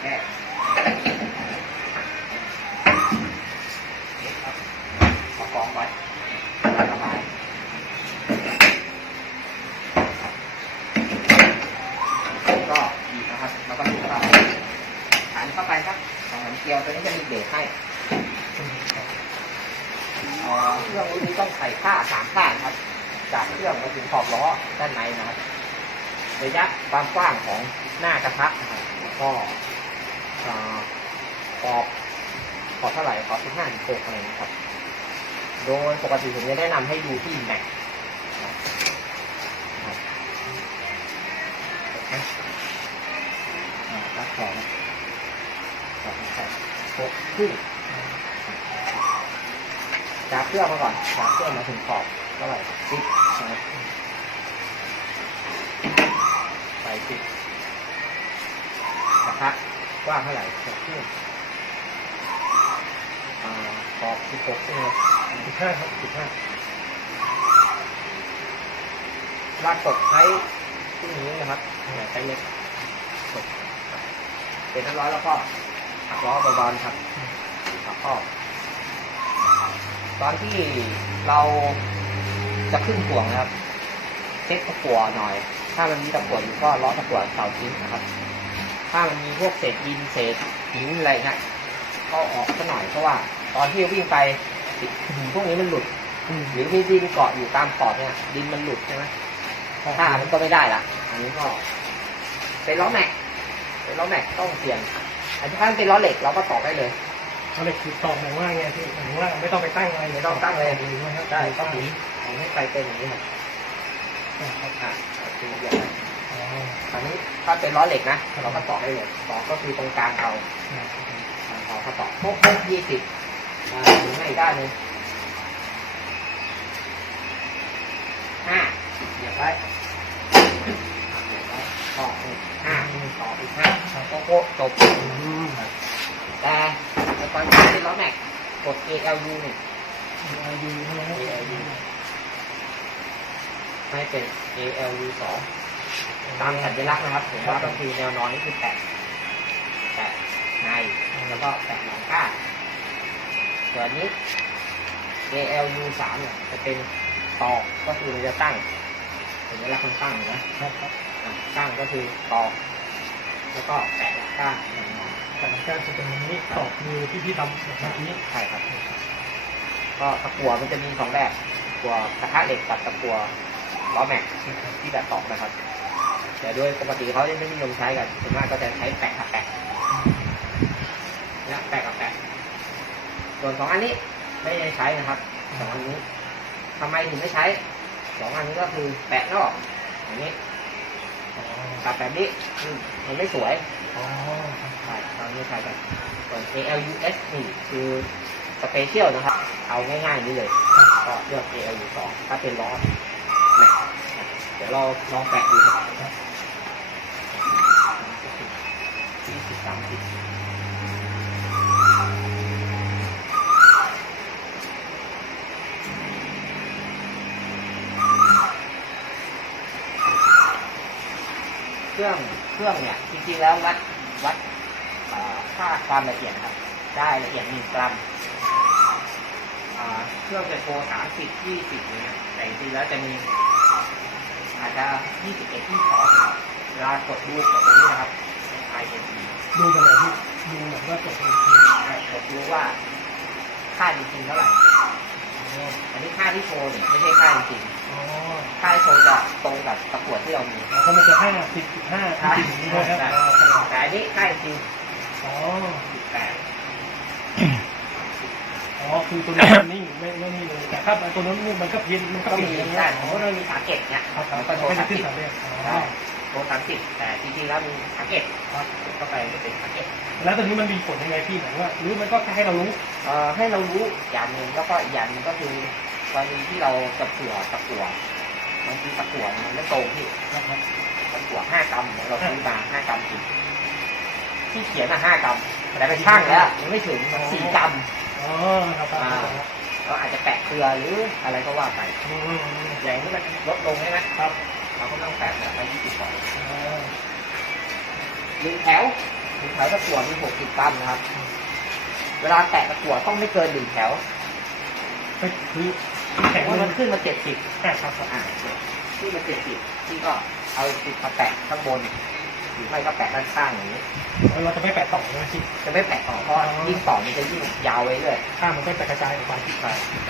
แค่นี่ครับเกองไว้ระบายก็ดีนะครับแล้วก็ดูเข้าหันเข้าไปครับงหันเกลียวตัวนี้จะมีเบรกให้เครื่องนี้ต้องใส่ค่าสามค่าครับ จากเครื่องมาถึงขอบล้อด้านในนะครับ ระยะความกว้างของหน้ากระทะนะครับแล้วก็ ขอบขอบเท่าไหร่ขอบที่ห้าถึงหกอะไรนะครับ โดยปกติผมจะแนะนำให้ดูที่แม็กนะครับเห็นไหมอ่ารักสองสองหกครึ่งจากเครื่องมาก่อนจากเครื่องมาถึงขอบเท่าไหร่สิบนะครับใส่สิบกระทะ กว้างเท่าไหร่หกขึ้นอ่าขอบสิบหกขึ้นเลยสิบห้าครับสิบห้าลากกใช้ที่นี้นะครับใช้เล็กกเป็นทั้งร้อยแล้วก็หักล้อเบาๆครับหักข้อตอนที่เราจะขึ้นห่วงนะครับ เช็คตะกั่วหน่อย ถ้ามันมีตะกั่วอยู่ก็ล้อตะกั่วเสาทิ้งนะครับ ถ้ามันมีพวกเศษดินเศษหินอะไรเงี้ยก็ออกซะหน่อยเพราะว่า ตอนที่วิ่งไปหินพวกนี้มันหลุดหรือมีดินเกาะอยู่ตามขอบเนี่ย ดินมันหลุดใช่ไหมถ้ามันก็ไม่ได้ละอันนี้ก็เป็นล้อแม็กเป็นล้อแม็กต้องเปลี่ยนอันที่ถ้ามันเป็นล้อเหล็กเราก็ต่อได้เลยเขาเลยคือตอกหนังว่าไงพี่หนังว่าไม่ต้องไปตั้งอะไรไม่ต้องตั้งเลยดีนะครับได้ต้องหมุนผมให้ไปเป็นอย่างนี้ครับครับอะคืออย่างนั้น อ๋ออันนี้ถ้าเป็นล้อเหล็กนะ เราก็ต่อได้เลยต่อก็คือตรงกลางเอาครับต่อเขาต่อพวกพวกยี่สิบหรือไม่ได้านหเลยห้าเหยียบไว้เหยียบไว้ต่ออีกห้าต่ออีกห้าโอ้โหจบอืมแต่ในตอนที่เป็นล้อแม็กกด ALU เนี่ยอายุนะ ALU ให้เป็น ALU สอง ตามสัญลักษณ์นะครับผมว่าก็คือแนวนอนนี่คือแปะแปะในแล้วก็แปะหลังก้านส่วนนี้ ALU สามเนี่ยจะเป็นตอกก็คือมันจะตั้งสัญลักษณ์มันตั้งนะครับครับอะตั้งก็คือตอกแล้วก็แปะหลังก้านแนวนอนแต่ละการจะเป็นอย่างนี้ตอกมือที่พี่ทำแบบเมื่อกี้ใช่ครับก็ตะกัวมันจะมีสองแบบตะกัวกระทะเหล็กกับตะกัวล้อแม็กที่แบบตอกนะครับ แต่โดยปกติเขาไม่นิยมใช้กันส่วนมากก็จะใช้แปะกับแปะนะแปะกับแปะส่วนสองอันนี้ไม่ได้ใช้นะครับสองอันนี้ทำไมถึงไม่ใช้สองอันนี้ก็คือแปะนอกอย่างนี้กับแบบนี้มันไม่สวยอ๋อครับใช่ตอนนี้ใช้กันส่วน ALUS นี่คือสเปเชียลนะครับ เอาง่ายๆนี้เลย ก็เลือก ALU 2ถ้าเป็นล้อเดี๋ยวเราลองแปะดูครับยี่ สามสิบเครื่องเครื่องเนี่ย จริงๆแล้ววัดวัดค่าความละเอียดครับ ได้ละเอียดหนึ่งกรัมเครื่องจะโปรสามสิบยี่สิบเนี่ยแต่จริงแล้วจะมีอาจจะยี่สิบเอ็ดที่สองครับเวลากดดูกดตรงนี้นะครับ I N E ดูกันเลยพี่ดูเหมือนว่าจบเป็นทีกดดูว่าค่าจริงๆเท่าไหร่ อันนี้ค่าที่โชว์เนี่ยไม่ใช่ค่าจริงอ๋อๆค่าที่โชว์จะตรงกับตะกรวดที่เรามีแล้วก็มันจะห้าสิบสิบห้าใช่สิบอย่างนี้นะครับแต่อันนี้ค่าจริงอ๋อสิบแปดอ๋อคือตัวนี้มันนิ่งไม่ไม่นี่เลยแต่ถ้าตัวนั้นนิ่งมันก็เพี้ยนมันก็ก็เปลี่มียนอย่างเงี้ได้ยผมว่ามันมีขาเก็บเนี่ยครับครัมับนก็โชว์ก็จะสามขึ้นสิบสามเดือนอ๋ใช่อ โชว์สามสิบแต่จริงๆแล้วมีขาเก็บครับเข้าไปจะเป็นขาเก็บแล้วตอนนี้มันมีผลยังไงพี่หมายว่าหรือมันก็แค่ให้เรารู้เอ่อให้เรารู้อย่างหนึ่งแล้วก็อีกอย่างหนึ่งก็คือกรณีที่เราจะเผื่อตะกั่วบางทีตะกั่วมันไม่ตรงที่นะครับตะกั่วห้ากรัมเราซื้อมาห้ากรัมจริงที่เขียนมาห้ากรัมแต่ไปช่างแล้วยังไม่ถึงมันสี่กรัมอ๋อครับครับครับเราอาจจะแปะเกลือหรืออะไรก็ว่าไปอืมอืมอืมอย่างนี้มันลดลงใช่ไหมครับ เราก็ต้องแปะแบบไปยี่สิบก่อนอ๋อหนึ่งแถวหนึ่งแถวตะกั่วมีหกสิบกรัมนะครับ เวลาแตะตะกั่วต้องไม่เกินหนึ่งแถวก็คือแข็งเพราะมัมันนขึ้นมาเจ็ดสิบอ่าครับครับอ่าที่มันเจ็ดสิบที่ก็เอาติดมาแปะข้างบนหรือไม่ก็แปะด้านข้างอย่างนี้แล้วเราจะไม่แปะต่อใช่ไหมที่จะไม่แปะต่อเพราะยิ่งต่อมันจะยิ่งยาวไปเรื่อยข้างมันก็จะกระจายออกไปใช่